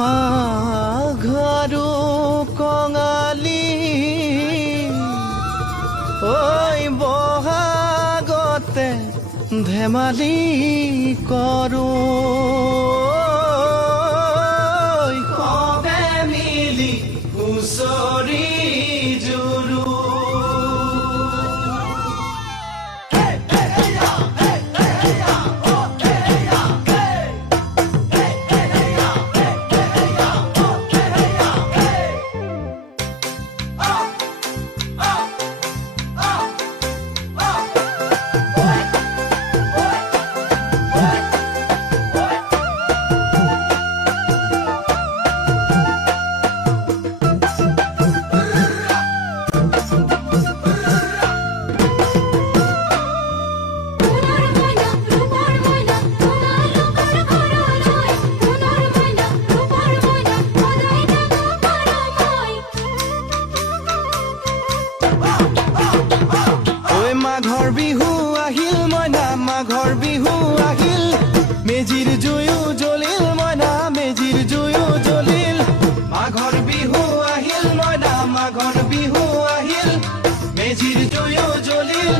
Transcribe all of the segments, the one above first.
মাঘৰো কঙালী ঐ বহাগতে ধেমালি কৰোঁ সবে মিলি হুঁচৰি জুৰো মাঘৰ বিহু আহিল মইনা মাঘৰ বিহু আহিল মেজিৰ জুয়ো জ্বলিল মইনা মেজিৰ জুয়ো জ্বলিল মাঘৰ বিহু আহিল মইনা মাঘৰ বিহু আহিল মেজিৰ জুয়ো জ্বলিল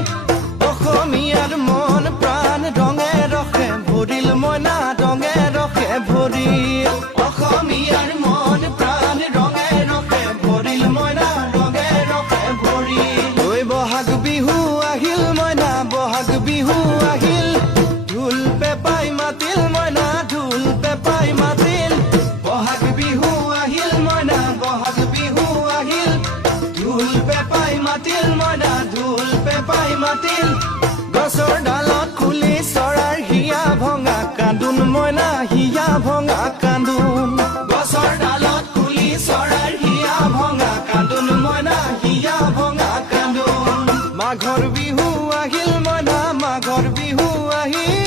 অসমীয়াৰ মন প্ৰাণ ৰঙে ৰখে ভৰিল মইনা ৰঙে ৰখে ভৰিল অসমীয়াৰ মন প্ৰাণ ৰঙে ৰখে ভৰিল মইনা ৰঙে ৰখে ভৰিল ঐ বহাগ বিহু আহিল মইনা বহাগ বিহু আহিল ঢোল পেপাই মাতিল মইনা ঢোল পেপাই মাতিল বহাগ বিহু আহিল মইনা বহাগ বিহু আহিল ঢোল পেপাই মাতিল মইনা ঢোল পেপাই মাতিল গছৰ ডালত খুলি চৰাৰ হিয়া ভঙা কান্দোন মইনা হিয়া ভঙা কান্দোন গছৰ ডালত খুলি চৰাৰ হিয়া ভঙা কান্দোন মইনা হিয়া ভঙা কান্দোন মাঘৰ বিহু আহিল মইনা মাঘৰ বিহু আহিল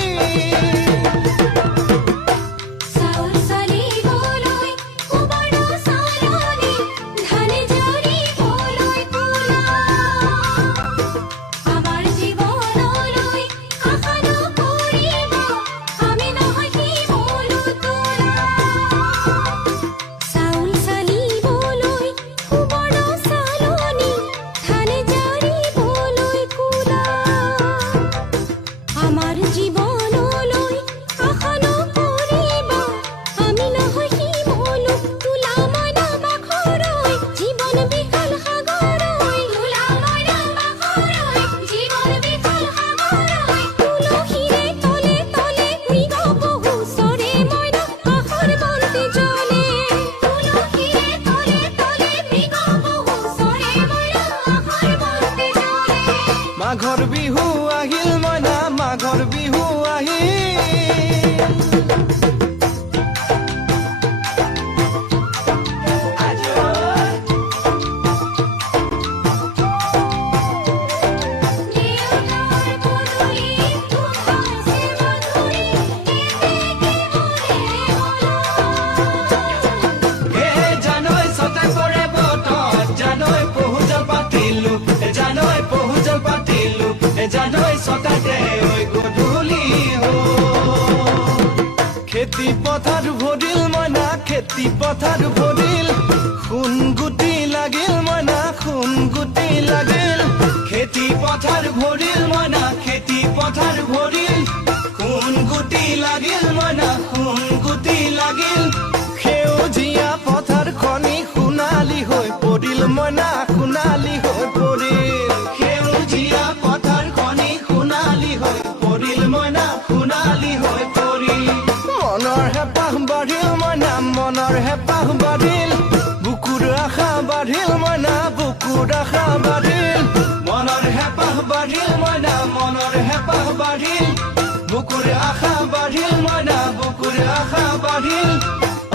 মাঘৰ বিহু আহিল মইনা মাঘৰ বিহু জানৈ সতাতে ঐ গধূলি খেতি পথাৰ ভৰিল মইনা খেতি পথাৰ ভৰিল সোণ গুটি লাগিল মইনা সোণ গুটি লাগিল খেতি পথাৰ ভৰিল মইনা খেতি পথাৰ ভৰিল সোণ গুটি লাগিল মইনা সোণ গুটি লাগিল সেউজীয়া পথাৰ খনি সোণালী হৈ পৰিল মইনা সোণালী হৈ পৰিল সেউজীয়া পথাৰ খনি সোণালী হৈ পৰিল মইনা সোণালী হৈ পৰিল মনৰ হেঁপাহ বাঢ়িল মইনা মনৰ হেঁপাহ বাঢ়িল বুকুৰ আশা বাঢ়িল মইনা বুকুৰ আশা বাঢ়িল মনৰ হেঁপাহ বাঢ়িল মইনা মনৰ হেঁপাহ বাঢ়িল বুকুৰ আশা বাঢ়িল মইনা বুকুৰ আশা বাঢ়িল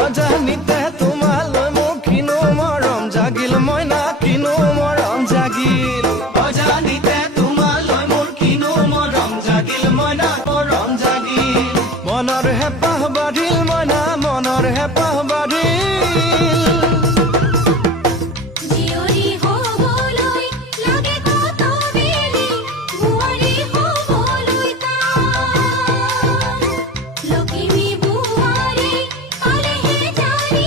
অজানিতে তোমালৈ মোৰ কিনো মৰম জাগিল মইনা কিনো মৰম জাগিল অজানিতে তোমালৈ মোৰ কিনো মৰম জাগিল মইনা মৰম জাগিল মনৰ হেঁপাহ বাঢ়িল মইনা মনৰ হেঁপাহ বাঢ়িল লখিমী বুৱাৰী পালেহে জানি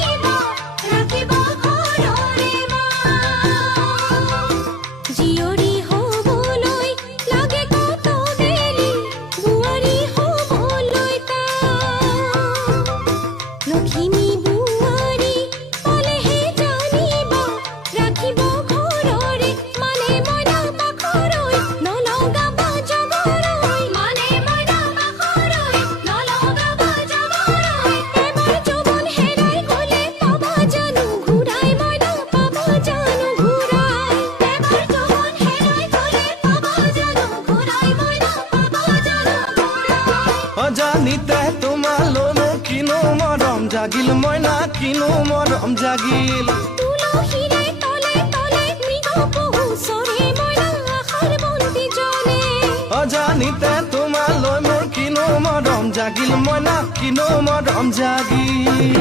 জাগিল মইনা কিনো মৰম জাগিল তুলসীৰে তলে তলে মৃগ পহু চৰে মইনা আশাৰ বন্তি জ্বলে অজানিতে তোমালৈ মোৰ কিনো মৰম জাগিল মইনা কিনো মৰম জাগিল